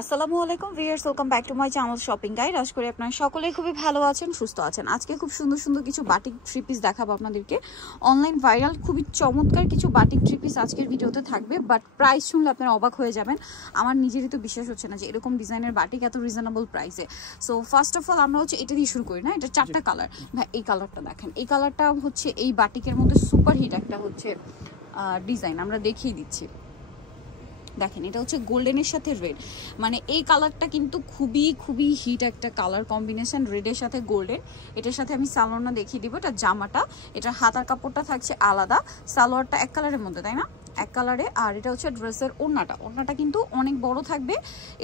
আসসালামু আলাইকুম viewers, welcome back to my channel shopping guide. আশা করি আপনারা সকলেই খুবই ভালো আছেন, সুস্থ আছেন। আজকে খুব সুন্দর সুন্দর কিছু বাটিক থ্রি পিস দেখাবো আপনাদেরকে। অনলাইন ভাইরাল খুবই চমৎকার কিছু বাটিক থ্রি পিস আজকের ভিডিওতে থাকবে, বাট প্রাইস শুনলে আপনারা অবাক হয়ে যাবেন। আমার নিজেরই তো বিশ্বাস হচ্ছে না যে এরকম ডিজাইনের বাটিক এত রিজনেবল প্রাইসে। সো ফার্স্ট অফ অল আমরা হচ্ছে এটা দিয়ে শুরু করি না। এটা চারটা কালার। ভাই এই কালারটা দেখেন, এই কালারটা হচ্ছে এই বাটিকের মধ্যে সুপার হিট একটা হচ্ছে ডিজাইন, আমরা দেখিয়ে দিচ্ছি। দেখেন এটা হচ্ছে গোল্ডেনের সাথে রেড, মানে এই কালারটা কিন্তু খুবই খুবই হিট একটা কালার কম্বিনেশন, রেডের সাথে গোল্ডেন। এটার সাথে আমি সালোয়ারটা দেখিয়ে দিব। এটা জামাটা, এটা হাতার কাপড়টা থাকছে আলাদা, সালোয়ারটা এক কালারের মধ্যে, তাই না, এক কালারে। আর এটা হচ্ছে ড্রেসের ওড়নাটা কিন্তু অনেক বড় থাকবে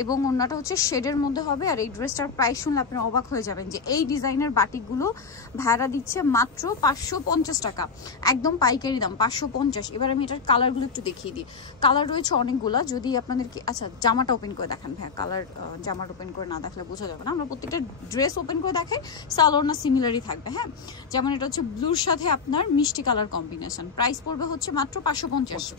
এবং ওড়নাটা হচ্ছে শেডের মধ্যে হবে। আর এই ড্রেসটার প্রাইস শুনলে আপনি অবাক হয়ে যাবেন যে এই ডিজাইনের বাটিকগুলো ভাড়া দিচ্ছে মাত্র 550 টাকা, একদম পাইকারি দাম 550। এবার আমি এটার কালারগুলো একটু দেখিয়ে দিই। কালার রয়েছে অনেকগুলো, যদি আপনাদেরকে আচ্ছা জামাটা ওপেন করে দেখান ভাইয়া। কালার জামাটা ওপেন করে না দেখলে বোঝা যাবে না। আমরা প্রত্যেকটা ড্রেস ওপেন করে দেখাই, সালোয়ার না সিমিলারই থাকবে। হ্যাঁ, যেমন এটা হচ্ছে ব্লুর সাথে আপনার মিষ্টি কালার কম্বিনেশন, প্রাইস পড়বে হচ্ছে মাত্র 550,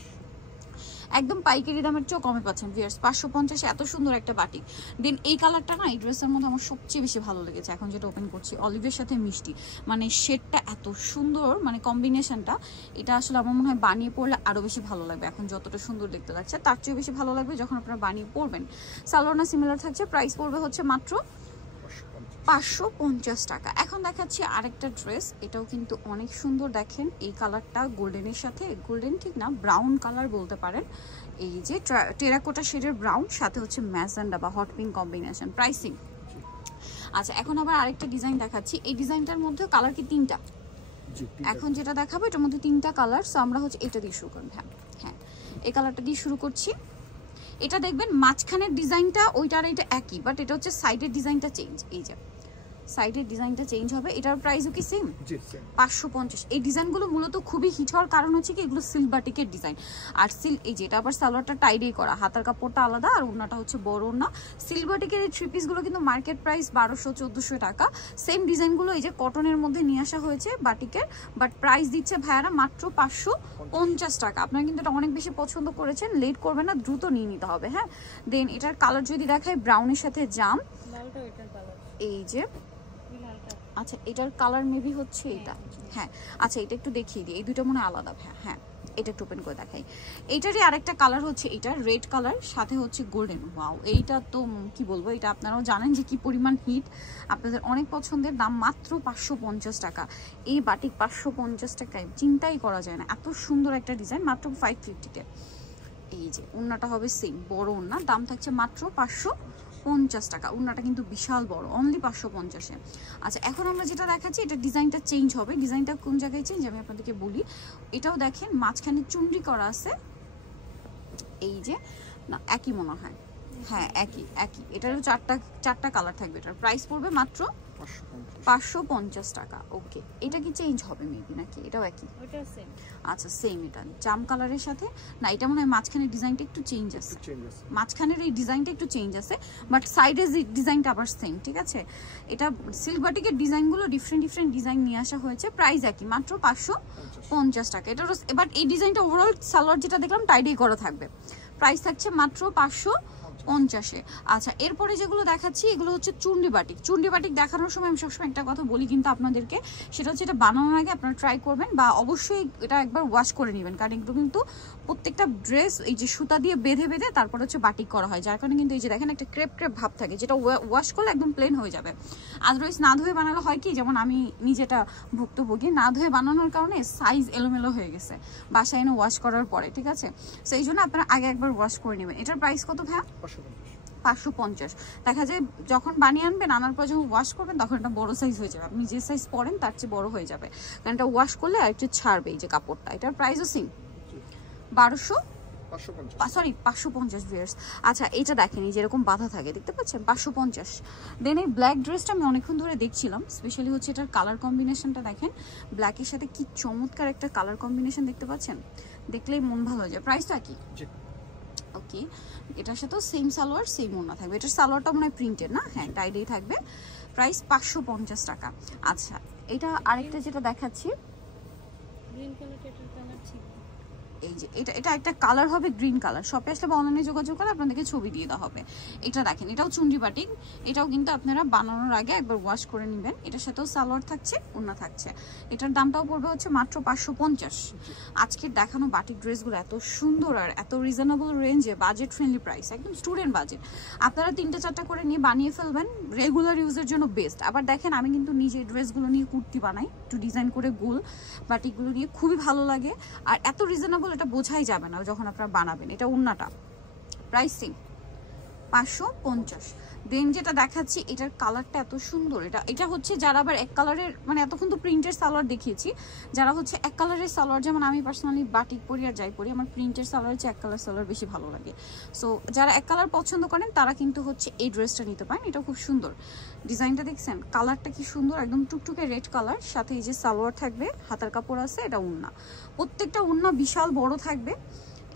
একদম পাইকারি দামের চেয়েও কমে পাচ্ছেন ভিউয়ার্স। 550 এত সুন্দর একটা বাটিক। দেন এই কালারটা না এই ড্রেসের মধ্যে আমার সবচেয়ে বেশি ভালো লেগেছে, এখন যেটা ওপেন করছি, অলিভের সাথে মিষ্টি, মানে শেডটা এত সুন্দর, মানে কম্বিনেশনটা, এটা আসলে আমার মনে হয় বানিয়ে পড়লে আরও বেশি ভালো লাগবে। এখন যতটা সুন্দর দেখতে লাগছে তার চেয়ে বেশি ভালো লাগবে যখন আপনারা বানিয়ে পড়বেন। সালোয়ারটা সিমিলার থাকছে, প্রাইস পড়বে হচ্ছে মাত্র 550 টাকা। এখন দেখাচ্ছি আরেকটা ড্রেস, এটাও কিন্তু অনেক সুন্দর। দেখেন এই কালারটা গোল্ডেনের সাথে, গোল্ডেন ঠিক না, ব্রাউন কালার বলতে পারেন। এই যে টেরাকোটা শেডের ব্রাউন, সাথে হচ্ছে ম্যাজেন্ডা বা হট পিঙ্ক কম্বিনেশন, প্রাইসিং। আচ্ছা এখন আবার আরেকটা ডিজাইন দেখাচ্ছি। এই ডিজাইনটার মধ্যে কালার কি তিনটা, এখন যেটা দেখাবো এটার মধ্যে তিনটা কালার। সো আমরা হচ্ছে এটা দিয়ে শুরু করবো। হ্যাঁ এই কালারটা দিয়ে শুরু করছি। এটা দেখবেন মাঝখানের ডিজাইনটা ওইটার এটা একই, বাট এটা হচ্ছে সাইডের ডিজাইনটা চেঞ্জ। এই যে সাইডের ডিজাইনটা চেঞ্জ হবে। এটার প্রাইসও কি সেম, 550। এই ডিজাইনগুলো মূলত খুবই হিট হওয়ার কারণ হচ্ছে কি এগুলো সিল্ক বাটিকের ডিজাইন। আর এই যে এটা আবার সালোয়ারটা টাইডেই করা, হাতার কাপড়টা আলাদা আর ওড়নাটা হচ্ছে বড় ওড়না। সিল্ক বাটিকের এই থ্রি পিসগুলো কিন্তু মার্কেট প্রাইস 1200-1400 টাকা। সেম ডিজাইনগুলো এই যে কটনের মধ্যে নিয়ে আসা হয়েছে বাটিকের, বাট প্রাইস দিচ্ছে ভাইয়ারা মাত্র 550 টাকা। আপনারা কিন্তু এটা অনেক বেশি পছন্দ করেছেন, লেট করবেন না, দ্রুত নিয়ে নিতে হবে। হ্যাঁ দেন এটার কালার যদি দেখায়, ব্রাউনের সাথে জাম, এই যে আচ্ছা এটার কালার মেবি হচ্ছে এটা। হ্যাঁ আচ্ছা এটা একটু দেখিয়ে দিই, এই দুটো মনে আলাদা। হ্যাঁ এটা একটু ওপেন করে দেখাই। এইটারই আরেকটা কালার হচ্ছে এটা রেড কালার, সাথে হচ্ছে গোল্ডেন। ওয়াও, এইটা তো কি বলবো, এটা আপনারাও জানেন যে কি পরিমাণ হিট, আপনাদের অনেক পছন্দের। দাম মাত্র 550 টাকা। এই বাটিক 550 টাকায় চিন্তাই করা যায় না, এত সুন্দর একটা ডিজাইন, মাত্র 550-তে। এই যে ওড়নাটা হবে সেম বড় ওড়না, দাম থাকছে মাত্র 550 টাকা। ওড়নাটা কিন্তু বিশাল বড়, অনলি 550-এ। আচ্ছা এখন আমরা যেটা দেখাচ্ছি এটা ডিজাইনটা চেঞ্জ হবে। ডিজাইনটা কোন জায়গায় চেঞ্জ আমি আপনাদেরকে বলি। এটাও দেখেন মাঝখানে চুনরি করা আছে, এই যে না একই মনে হয়, হ্যাঁ একই। এটারও চারটা কালার থাকবে। এটার প্রাইস পড়বে মাত্র 550 টাকা। ওকে এটা কি চেঞ্জ হবে মেবি নাকি এটাও একই? আচ্ছা সেম, এটা জাম কালারের সাথে না, এটা মনে হয় মাঝখানের ডিজাইনটা একটু চেঞ্জ আছে, মাঝখানের এই ডিজাইনটা একটু চেঞ্জ আছে, বাট সাইডের ডিজাইনটা আবার সেম। ঠিক আছে, এটা সিল্ক বাটিকের ডিজাইনগুলো ডিফারেন্ট ডিজাইন নিয়ে আসা হয়েছে, প্রাইস একই মাত্র 550 টাকা। এটা এবার এই ডিজাইনটা ওভারঅল সালোয়ার যেটা দেখলাম টাইডেই করা থাকবে, প্রাইস থাকছে মাত্র 550-এ। আচ্ছা এরপরে যেগুলো দেখাচ্ছি এগুলো হচ্ছে চুন্ডি বাটিক দেখানোর সময় আমি সবসময় একটা কথা বলি কিন্তু আপনাদেরকে, সেটা হচ্ছে এটা বানানোর আগে আপনারা ট্রাই করবেন বা অবশ্যই এটা একবার ওয়াশ করে নেবেন, কারণ এগুলো কিন্তু প্রত্যেকটা ড্রেস এই যে সুতা দিয়ে বেঁধে তারপর হচ্ছে বাটিক করা হয়, যার কারণে কিন্তু এই যে দেখেন একটা ক্রেপ ভাব থাকে, যেটা ওয়াশ করলে একদম প্লেন হয়ে যাবে। আদারওয়াইজ না ধুয়ে বানালে হয় কি, যেমন আমি নিজেটা ভুক্তভোগী, না ধুয়ে বানানোর কারণে সাইজ এলোমেলো হয়ে গেছে বাসায় এনে ওয়াশ করার পরে। ঠিক আছে, তো এই জন্য আপনারা আগে একবার ওয়াশ করে নেবেন। এটার প্রাইস কত ভাইয়া? 550। দেখা যায় যখন বানিয়ে আনবেন, আনার পর যখন ওয়াশ করবেন তখন এটা বড় সাইজ হয়ে যাবে, আপনি যে সাইজ পরেন তার চেয়ে বড় হয়ে যাবে, কারণ এটা ওয়াশ করলে আর একটু ছাড়বে এই যে কাপড়টা। এটার প্রাইসও সেম 550 ভিউয়ার্স। আচ্ছা এটা দেখেন এই যেরকম বাঁধা থাকে, দেখতে পাচ্ছেন, 550। দেন এই ব্ল্যাক ড্রেসটা আমি অনেকক্ষণ ধরে দেখছিলাম, স্পেশালি হচ্ছে এটার কালার কম্বিনেশনটা দেখেন, ব্ল্যাকের সাথে কি চমৎকার একটা কালার কম্বিনেশন, দেখতে পাচ্ছেন, দেখলেই মন ভালো হয়ে যায়। প্রাইসটা কি? ওকে এটার সাথেও সেম সালোয়ার সেম ওড়না থাকবে। এটার সালোয়ারটা মনে হয় প্রিন্টেড না, হ্যাঁ টাইডেই থাকবে, প্রাইস 550 টাকা। আচ্ছা এটা আরেকটা যেটা দেখাচ্ছি, এই যে এটা একটা কালার হবে গ্রিন কালার, শপে আসলে বা অনলাইনে যোগাযোগ করে আপনাদেরকে ছবি দিয়ে দেওয়া হবে। এটা দেখেন, এটাও চুন্ডি বাটিক, এটাও কিন্তু আপনারা বানানোর আগে একবার ওয়াশ করে নেবেন। এটার সাথেও সালোয়ার থাকছে, ওড়না থাকছে। এটার দামটাও পড়বে হচ্ছে মাত্র 550। আজকের দেখানো বাটিক ড্রেসগুলো এত সুন্দর আর এত রিজনেবল রেঞ্জে, বাজেট ফ্রেন্ডলি প্রাইস, একদম স্টুডেন্ট বাজেট। আপনারা 3-4টা করে নিয়ে বানিয়ে ফেলবেন, রেগুলার ইউজের জন্য বেস্ট। আবার দেখেন আমি কিন্তু নিজে ড্রেসগুলো নিয়ে কুর্তি বানাই, একটু ডিজাইন করে গোল বাটিকগুলো নিয়ে, খুবই ভালো লাগে। আর এত রিজনেবল এটা বোঝাই যাবে না যখন আপনারা বানাবেন। এটা ওড়নাটা প্রাইসিং 550। দেন যেটা দেখাচ্ছি এটার কালারটা এত সুন্দর, এটা হচ্ছে যারা আবার এক কালারের, মানে এতক্ষণ তো প্রিন্টের সালোয়ার দেখিয়েছি, যারা হচ্ছে এক কালারের সালোয়ার, যেমন আমি পার্সোনালি বাটিক পরি আর যাই পরি, আমার প্রিন্টের সালোয়ার চেয়ে এক কালার সালোয়ার বেশি ভালো লাগে। সো যারা এক কালার পছন্দ করেন তারা কিন্তু হচ্ছে এই ড্রেসটা নিতে পারেন। এটা খুব সুন্দর, ডিজাইনটা দেখছেন, কালারটা কি সুন্দর, একদম টুকটুকে রেড কালার, সাথে এই যে সালোয়ার থাকবে, হাতার কাপড় আছে, এটা ওড়না, প্রত্যেকটা ওড়না বিশাল বড় থাকবে।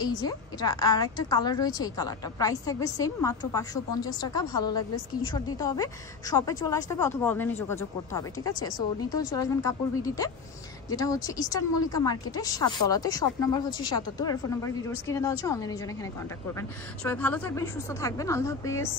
এই যে এটা আর একটা কালার রয়েছে, এই কালারটা প্রাইস থাকবে সেম, মাত্র 550 টাকা। ভালো লাগলে স্ক্রিনশট দিতে হবে, শপে চলে আসতে হবে অথবা অনলাইনে যোগাযোগ করতে হবে, ঠিক আছে? সো নিতেও চলে আসবেন কাপড় বিডিতে, যেটা হচ্ছে ইস্টার্ন মল্লিকা মার্কেটের 7 তলাতে, শপ নাম্বার হচ্ছে 77, আর ফোন নাম্বার ভিডিওর স্ক্রিনে দেওয়া আছে, অনলাইনের জন্য এখানে কন্ট্যাক্ট করবেন। সবাই ভালো থাকবেন, সুস্থ থাকবেন, আল্লাহ হাফেজ।